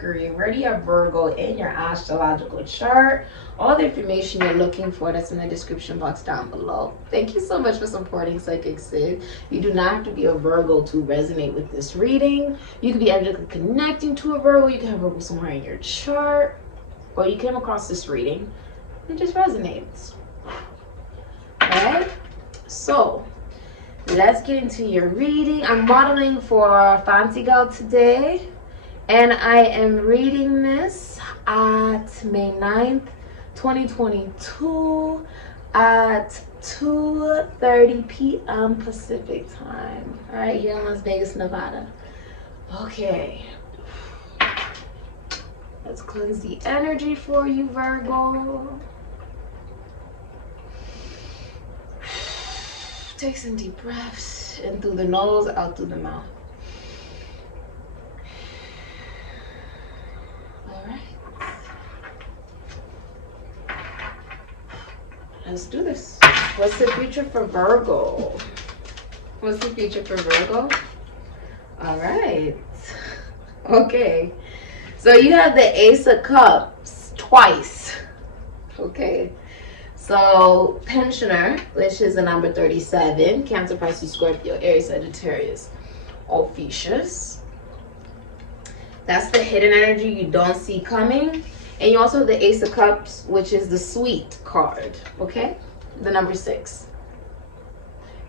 Mercury, where do you have Virgo in your astrological chart? All the information you're looking for, that's in the description box down below. Thank you so much for supporting Sikiksyd. You do not have to be a Virgo to resonate with this reading. You could be energetically connecting to a Virgo. You can have Virgo somewhere in your chart, or you came across this reading and it just resonates. Alright, so let's get into your reading. I'm modeling for Fancy Girl today, and I am reading this at May 9th, 2022 at 2:30 p.m. Pacific time. Alright, here in Las Vegas, Nevada. Okay. Let's cleanse the energy for you, Virgo. Take some deep breaths in through the nose, out through the mouth. All right. Let's do this. What's the future for Virgo? What's the future for Virgo? All right. Okay. So you have the Ace of Cups twice. Okay. So, pensioner, which is the number 37, Cancer, Pisces, Scorpio, Aries, Sagittarius, Ophiuchus. That's the hidden energy you don't see coming. And you also have the Ace of Cups, which is the sweet card, okay? The number 6.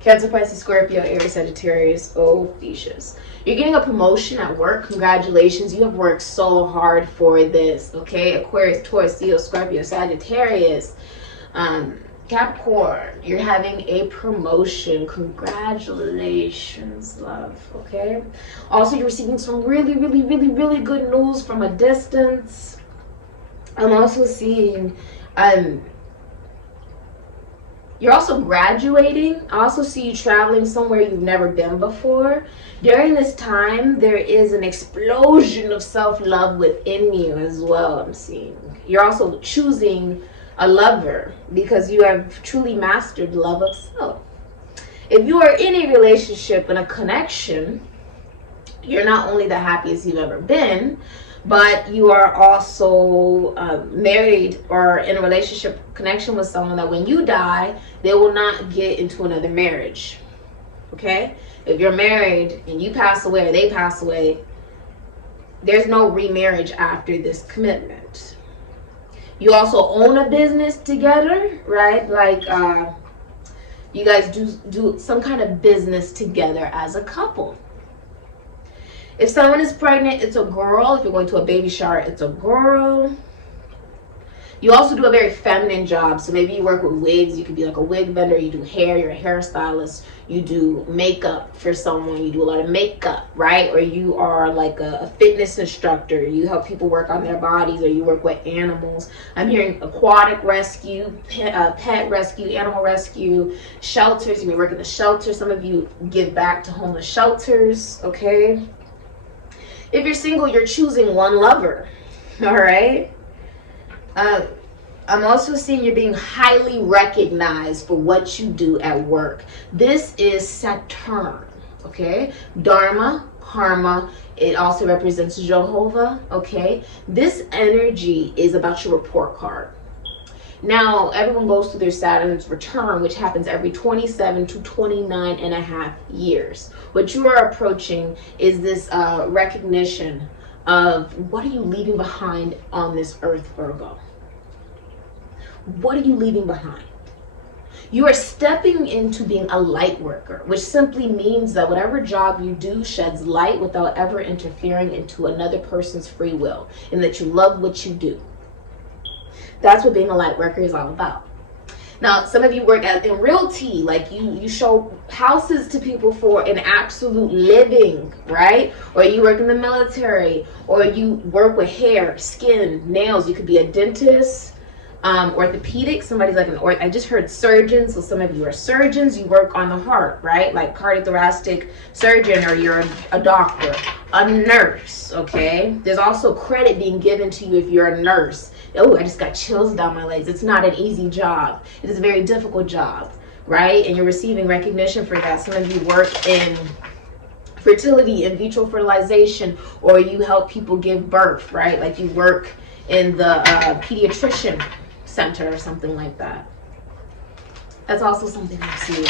Cancer, Pisces, Scorpio, Aries, Sagittarius, Ophiuchus. You're getting a promotion at work. Congratulations. You have worked so hard for this, okay? Aquarius, Taurus, Leo, Scorpio, Sagittarius. Capricorn, you're having a promotion. Congratulations, love. Okay. Also, you're receiving some really good news from a distance. I'm also seeing you're also graduating. I also see you traveling somewhere you've never been before. During this time, there is an explosion of self-love within you as well. I'm seeing you're also choosing a lover because you have truly mastered love of self. If you are in a relationship and a connection, you're not only the happiest you've ever been, but you are also married or in a relationship connection with someone that when you die, they will not get into another marriage. Okay? If you're married and you pass away or they pass away, there's no remarriage after this commitment. You also own a business together, right? Like you guys do some kind of business together as a couple. If someone is pregnant, it's a girl. If you're going to a baby shower, it's a girl. You also do a very feminine job. So maybe you work with wigs. You could be like a wig vendor. You do hair. You're a hairstylist. You do makeup for someone. You do a lot of makeup, right? Or you are like a fitness instructor. You help people work on their bodies, or you work with animals. I'm hearing aquatic rescue, pet rescue, animal rescue, shelters. You may work in the shelter. Some of you give back to homeless shelters, okay? If you're single, you're choosing one lover, all right? I'm also seeing you're being highly recognized for what you do at work. This is Saturn, okay? Dharma, karma. It also represents Jehovah, okay? This energy is about your report card. Now, everyone goes through their Saturn's return, which happens every 27 to 29 and a half years. What you are approaching is this recognition of what are you leaving behind on this earth, Virgo? What are you leaving behind? You are stepping into being a light worker, which simply means that whatever job you do sheds light without ever interfering into another person's free will, and that you love what you do. That's what being a light worker is all about. Now, some of you work in realty, like you show houses to people for an absolute living, right? Or you work in the military, or you work with hair, skin, nails. You could be a dentist, orthopedic. Somebody's like I just heard surgeon, so some of you are surgeons. You work on the heart, right? Like cardiothoracic surgeon, or you're a doctor, a nurse, okay? There's also credit being given to you if you're a nurse. Oh, I just got chills down my legs. It's not an easy job. It is a very difficult job, right? And you're receiving recognition for that. Some of you work in fertility, in vitro fertilization, or you help people give birth, right? Like you work in the pediatrician center or something like that. That's also something I see.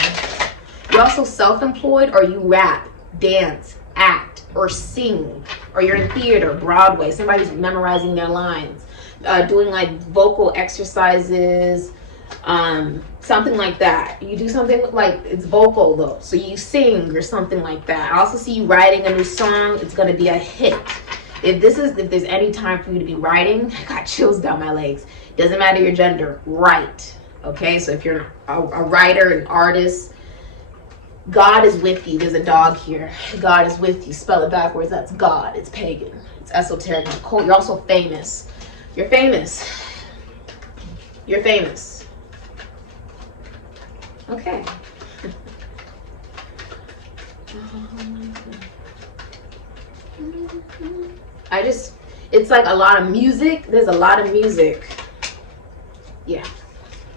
You're also self-employed, or you rap, dance, act, or sing, or you're in theater, Broadway, somebody's memorizing their lines, doing like vocal exercises, something like that. You do something like, it's vocal though, so you sing or something like that. I also see you writing a new song. It's going to be a hit. If there's any time for you to be writing, I got chills down my legs. Doesn't matter your gender, write. Okay, so if you're a writer, an artist, God is with you. There's a dog here. God is with you. Spell it backwards. That's God. It's pagan. It's esoteric. You're also famous. You're famous. You're famous. Okay. It's like a lot of music. There's a lot of music. Yeah.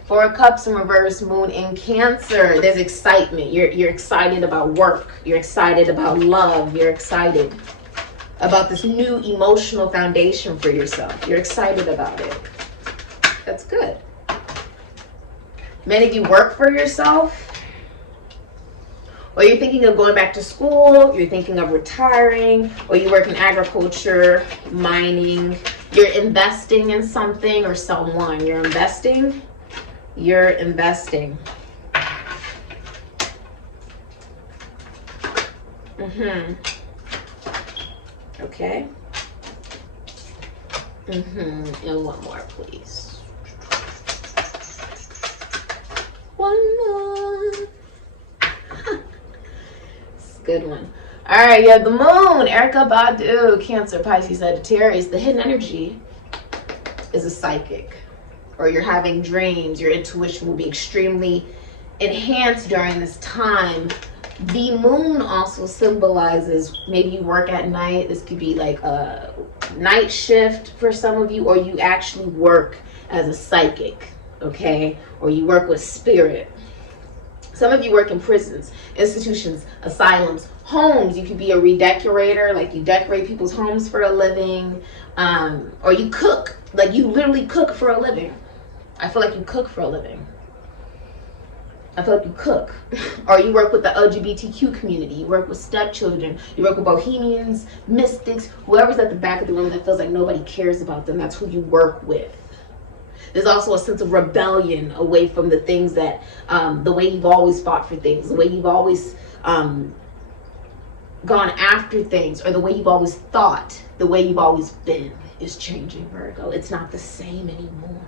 4 of Cups in reverse, Moon in Cancer. There's excitement. You're excited about work. You're excited about love. You're excited about this new emotional foundation for yourself. You're excited about it. That's good. Many of you work for yourself, or you're thinking of going back to school, you're thinking of retiring, or you work in agriculture, mining, you're investing in something or someone. You're investing. You're investing. Okay. And one more, please. One more. It's a good one. All right, you have the Moon, Erica Badu, Cancer, Pisces, Sagittarius. The hidden energy is a psychic, or you're having dreams. Your intuition will be extremely enhanced during this time. The Moon also symbolizes, maybe you work at night. This could be like a night shift for some of you, or you actually work as a psychic, okay? Or you work with spirit. Some of you work in prisons, institutions, asylums, homes. You could be a redecorator, like you decorate people's homes for a living, or you cook, like you literally cook for a living. I feel like you cook for a living. I feel like you cook. Or you work with the LGBTQ community. You work with stepchildren. You work with bohemians, mystics, whoever's at the back of the room that feels like nobody cares about them. That's who you work with. There's also a sense of rebellion away from the things that, the way you've always fought for things, the way you've always gone after things, or the way you've always thought, the way you've always been is changing, Virgo. It's not the same anymore.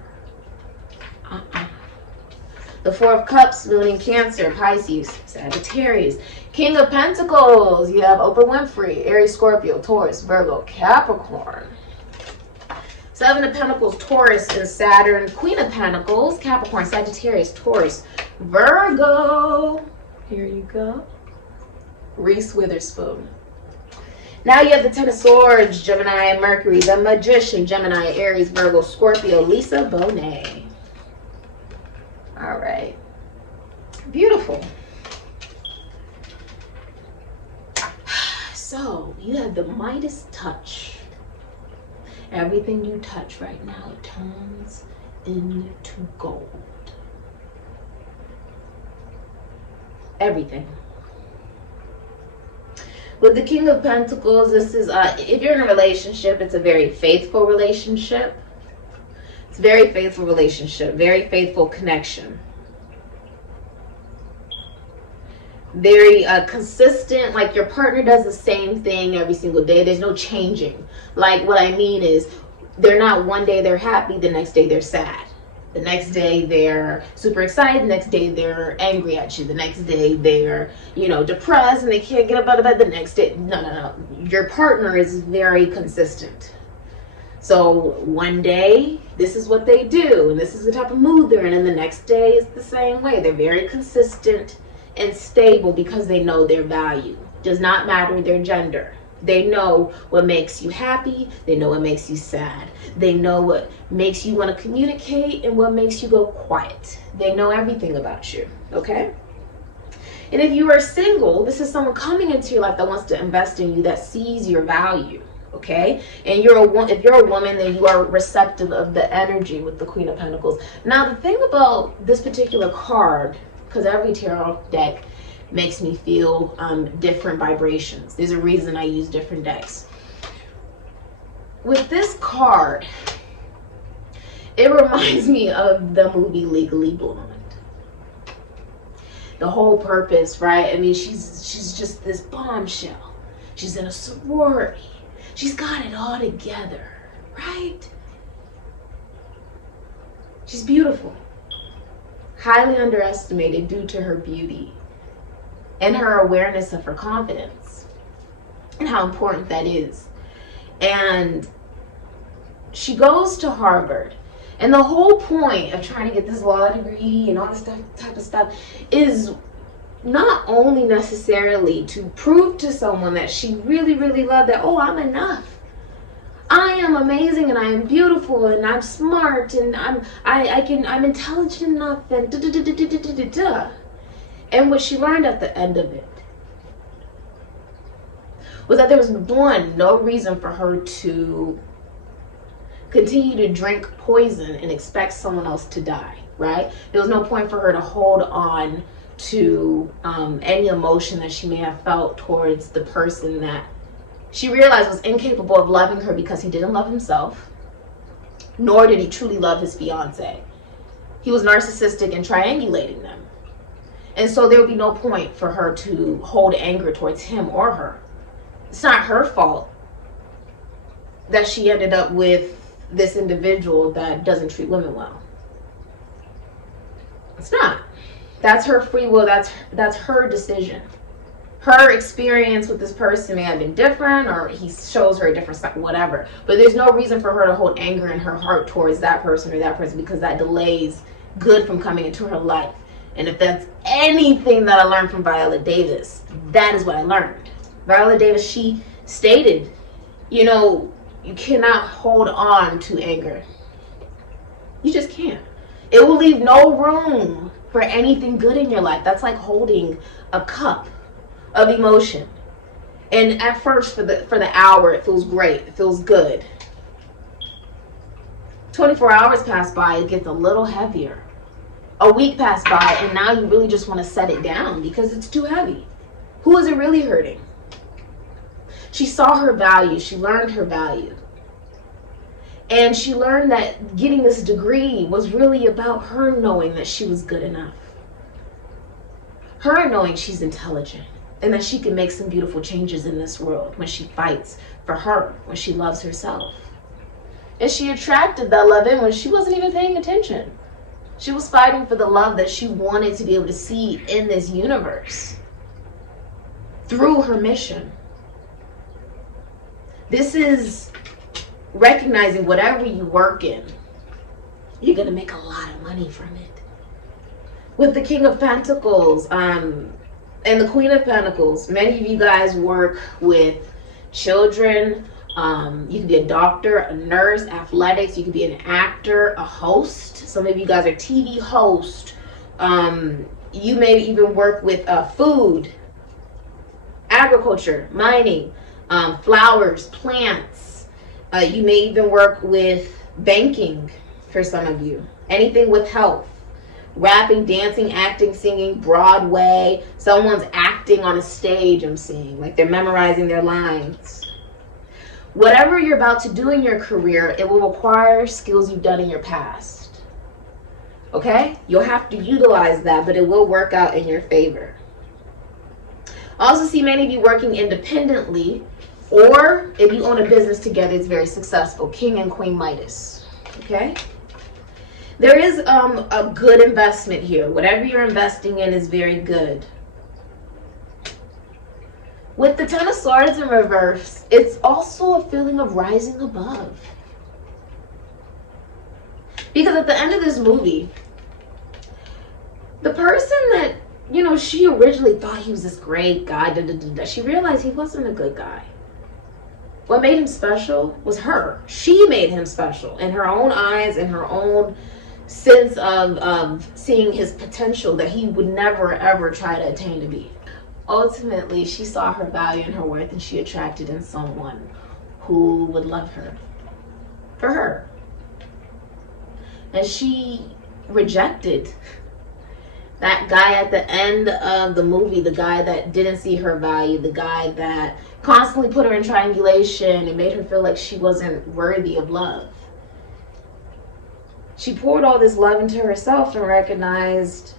The 4 of Cups, Moon in Cancer, Pisces, Sagittarius. King of Pentacles, you have Oprah Winfrey, Aries, Scorpio, Taurus, Virgo, Capricorn. 7 of Pentacles, Taurus and Saturn. Queen of Pentacles, Capricorn, Sagittarius, Taurus, Virgo. Here you go. Reese Witherspoon. Now you have the 10 of Swords, Gemini and Mercury. The Magician, Gemini, Aries, Virgo, Scorpio, Lisa Bonet. All right. Beautiful. So you have the Midas touch. Everything you touch right now, it turns into gold. Everything. With the King of Pentacles, this is, if you're in a relationship, it's a very faithful relationship. It's a very faithful relationship, very faithful connection. Very consistent, like your partner does the same thing every single day. There's no changing. Like what I mean is, they're not one day they're happy, the next day they're sad. The next day they're super excited, the next day they're angry at you. The next day they're, depressed and they can't get up out of bed. The next day, no. Your partner is very consistent. So one day, this is what they do, and this is the type of mood they're in, and the next day is the same way. They're very consistent and stable because they know their value. Does not matter their gender. They know what makes you happy. They know what makes you sad. They know what makes you want to communicate and what makes you go quiet. They know everything about you, okay? And if you are single, this is someone coming into your life that wants to invest in you, that sees your value. Okay, and if you're a woman, then you are receptive of the energy with the Queen of Pentacles. Now, the thing about this particular card, because every tarot deck makes me feel different vibrations. There's a reason I use different decks. With this card, it reminds me of the movie Legally Blonde. The whole purpose, right? I mean, she's just this bombshell. She's in a sorority. She's got it all together, right? She's beautiful. Highly underestimated due to her beauty and her awareness of her confidence and how important that is. And she goes to Harvard. And the whole point of trying to get this law degree and all this type of stuff is not only necessarily to prove to someone that she really, really loved that, oh, I'm enough. I am amazing and I am beautiful and I'm smart and I'm intelligent enough and da da da da da da da da. And what she learned at the end of it was that there was no reason for her to continue to drink poison and expect someone else to die, right? There was no point for her to hold on to any emotion that she may have felt towards the person that she realized was incapable of loving her because he didn't love himself, nor did he truly love his fiance. He was narcissistic and triangulating them. And so there would be no point for her to hold anger towards him or her. It's not her fault that she ended up with this individual that doesn't treat women well. It's not. That's her free will. That's her decision. Her experience with this person may have been different, or he shows her a different side, whatever. But there's no reason for her to hold anger in her heart towards that person or that person, because that delays good from coming into her life. And if that's anything that I learned from Viola Davis, that is what I learned. Viola Davis, she stated, you cannot hold on to anger. You just can't. It will leave no room for anything good in your life. That's like holding a cup of emotion. And at first, for the hour, it feels great. It feels good. 24 hours pass by, it gets a little heavier. A week passed by, and now you really just want to set it down because it's too heavy. Who is it really hurting? She saw her value. She learned her value. And she learned that getting this degree was really about her knowing that she was good enough. Her knowing she's intelligent and that she can make some beautiful changes in this world when she fights for her, when she loves herself. And she attracted that love in when she wasn't even paying attention. She was fighting for the love that she wanted to be able to see in this universe through her mission. This is recognizing whatever you work in, you're going to make a lot of money from it. With the King of Pentacles and the Queen of Pentacles, many of you guys work with children. You could be a doctor, a nurse, athletics. You could be an actor, a host. Some of you guys are TV hosts. You may even work with food, agriculture, mining, flowers, plants. You may even work with banking for some of you. Anything with health. Rapping, dancing, acting, singing, Broadway. Someone's acting on a stage, I'm seeing. Like they're memorizing their lines. Whatever you're about to do in your career, it will require skills you've done in your past. Okay? You'll have to utilize that, but it will work out in your favor. I also see many of you working independently, or if you own a business together, it's very successful. King and Queen Midas. Okay? There is a good investment here. Whatever you're investing in is very good. With the Ten of Swords in reverse, it's also a feeling of rising above. Because at the end of this movie, the person that, she originally thought he was this great guy, she realized he wasn't a good guy. What made him special was her. She made him special in her own eyes, in her own sense of seeing his potential that he would never ever try to attain to be. Ultimately, she saw her value and her worth, and she attracted in someone who would love her for her. And she rejected that guy at the end of the movie, the guy that didn't see her value, the guy that constantly put her in triangulation and made her feel like she wasn't worthy of love. She poured all this love into herself and recognized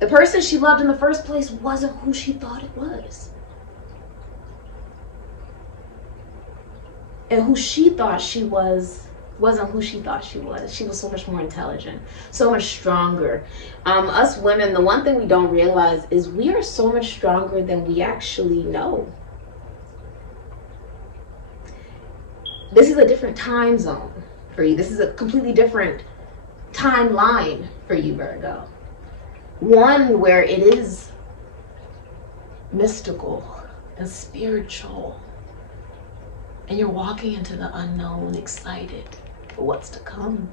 the person she loved in the first place wasn't who she thought it was. And who she thought she was wasn't who she thought she was. She was so much more intelligent, so much stronger. Us women, the one thing we don't realize is we are so much stronger than we actually know. This is a different time zone for you. This is a completely different timeline for you, Virgo. One where it is mystical and spiritual, and you're walking into the unknown, excited for what's to come.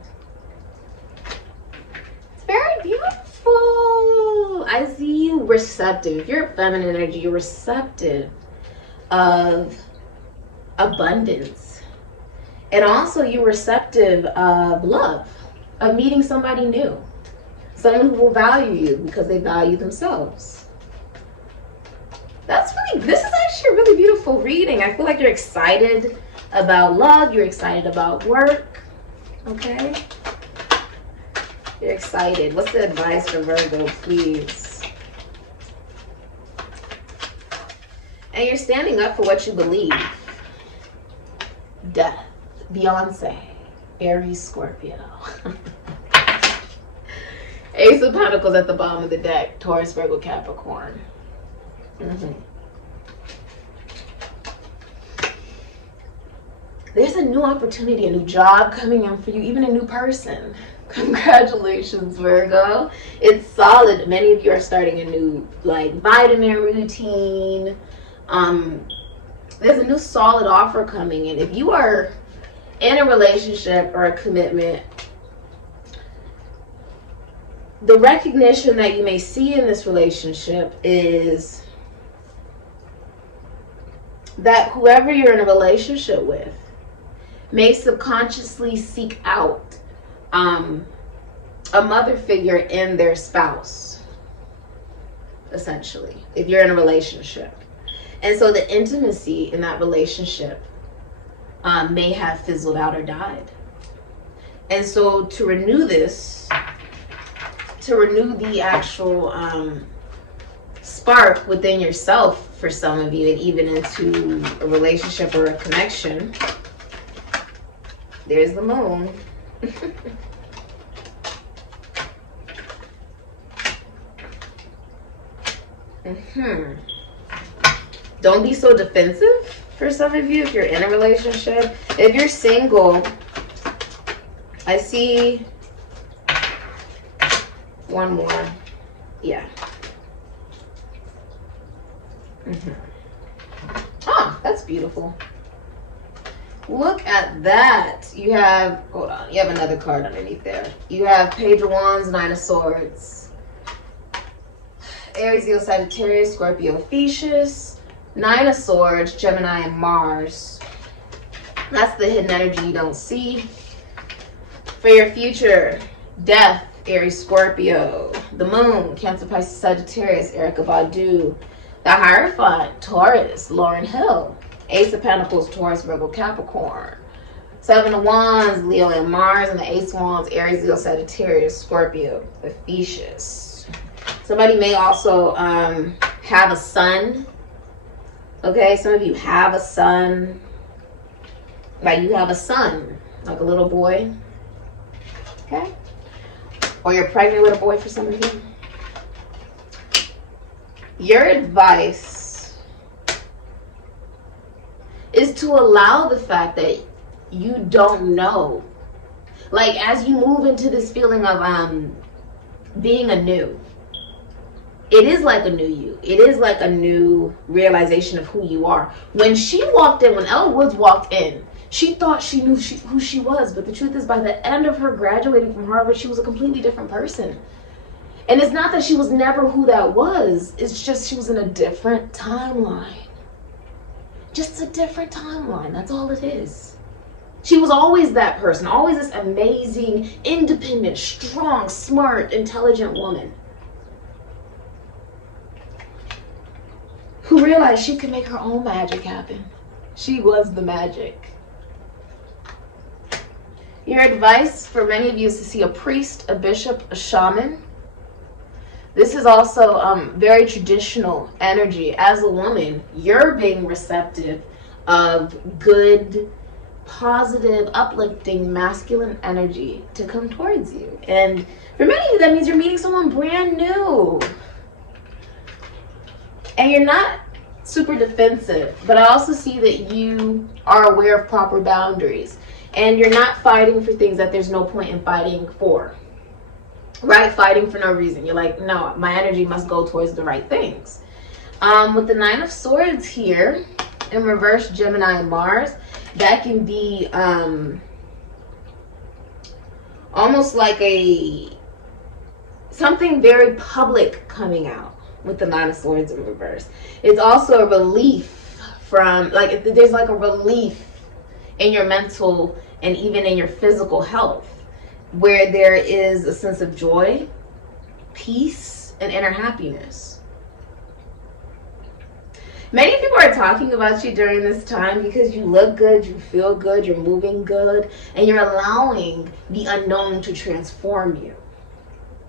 It's very beautiful. I see you receptive. If you're feminine energy, you're receptive of abundance. And also you're receptive of love, of meeting somebody new. Someone who will value you because they value themselves. This is actually a really beautiful reading. I feel like you're excited about love. You're excited about work. Okay? You're excited. What's the advice for Virgo, please? And you're standing up for what you believe. Death. Beyonce. Aries, Scorpio. Ace of Pentacles at the bottom of the deck. Taurus, Virgo, Capricorn. There's a new opportunity, a new job coming in for you, even a new person. Congratulations, Virgo. It's solid. Many of you are starting a new vitamin routine. There's a new solid offer coming in. If you are in a relationship or a commitment, the recognition that you may see in this relationship is that whoever you're in a relationship with may subconsciously seek out a mother figure in their spouse, essentially, if you're in a relationship. And so the intimacy in that relationship may have fizzled out or died. And so to renew this, to renew the actual spark within yourself for some of you, and even into a relationship or a connection, there's the moon. Don't be so defensive for some of you if you're in a relationship. If you're single, I see one more. Yeah. Ah, that's beautiful. Look at that. You have, hold on, you have another card underneath there. You have Page of Wands, Nine of Swords, Aries, Leo, Sagittarius, Scorpio, Theseus, Nine of Swords, Gemini, and Mars. That's the hidden energy you don't see. For your future, Death, Aries, Scorpio, the Moon, Cancer, Pisces, Sagittarius, Erica Badu, the Hierophant, Taurus, Lauryn Hill, Ace of Pentacles, Taurus, Virgo, Capricorn, Seven of Wands, Leo and Mars, and the Ace of Wands, Aries, Leo, Sagittarius, Scorpio, the Theseus. Somebody may also have a son. Okay, some of you have a son. Like you have a son, like a little boy. Okay? Or you're pregnant with a boy for some of you. Your advice is to allow the fact that you don't know. Like as you move into this feeling of being anew, it is like a new you. It is like a new realization of who you are. When she walked in, when Elle Woods walked in, She thought she knew who she was, but the truth is by the end of her graduating from Harvard, she was a completely different person. And it's not that she was never who that was. It's just she was in a different timeline. Just a different timeline. That's all it is. She was always that person. Always this amazing, independent, strong, smart, intelligent woman. Who realized she could make her own magic happen. She was the magic. Your advice for many of you is to see a priest, a bishop, a shaman. This is also very traditional energy. As a woman, you're being receptive of good, positive, uplifting, masculine energy to come towards you. And for many of you, that means you're meeting someone brand new. And you're not super defensive, but I also see that you are aware of proper boundaries. And you're not fighting for things that there's no point in fighting for. Right? Fighting for no reason. You're like, no, my energy must go towards the right things. With the Nine of Swords here, in reverse Gemini and Mars, that can be almost like something very public coming out with the Nine of Swords in reverse. It's also a relief from, like, there's like a relief in your mental and even in your physical health, where there is a sense of joy, peace, and inner happiness. Many people are talking about you during this time because you look good, you feel good, you're moving good, and you're allowing the unknown to transform you,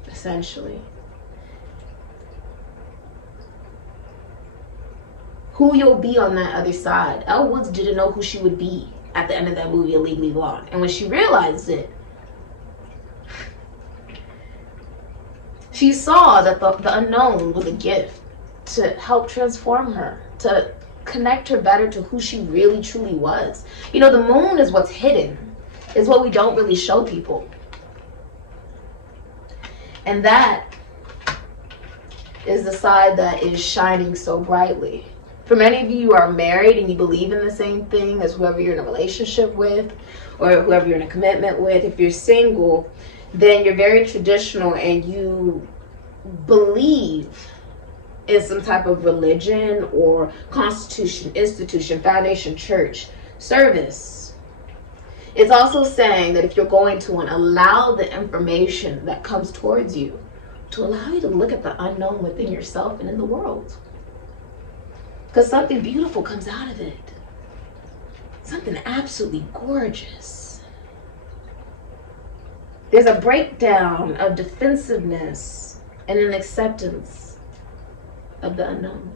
essentially. Who you'll be on that other side. Elle Woods didn't know who she would be at the end of that movie, A Legally Blonde. And when she realized it, she saw that the unknown was a gift to help transform her, to connect her better to who she really truly was. You know, the moon is what's hidden, is what we don't really show people. And that is the side that is shining so brightly. For many of you, you are married and you believe in the same thing as whoever you're in a relationship with or whoever you're in a commitment with. If you're single, then you're very traditional and you believe in some type of religion or constitution, institution, foundation, church, service. It's also saying that if you're going to allow the information that comes towards you to allow you to look at the unknown within yourself and in the world. Because something beautiful comes out of it. Something absolutely gorgeous. There's a breakdown of defensiveness and an acceptance of the unknown.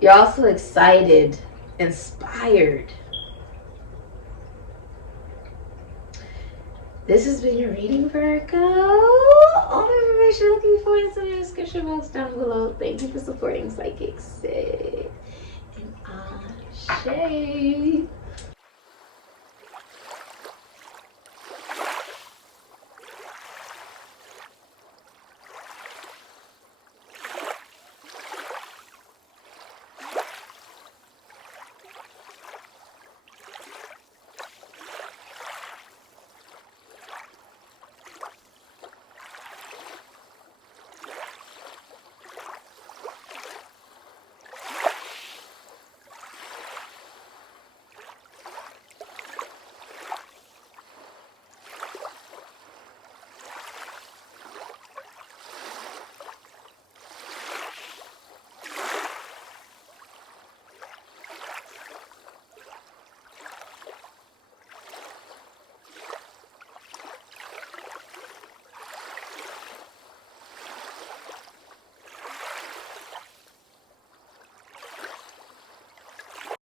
You're also excited, inspired. This has been your reading, Virgo. All the information you're looking for is in the description box down below. Thank you for supporting Sikiksyd. And Ashe.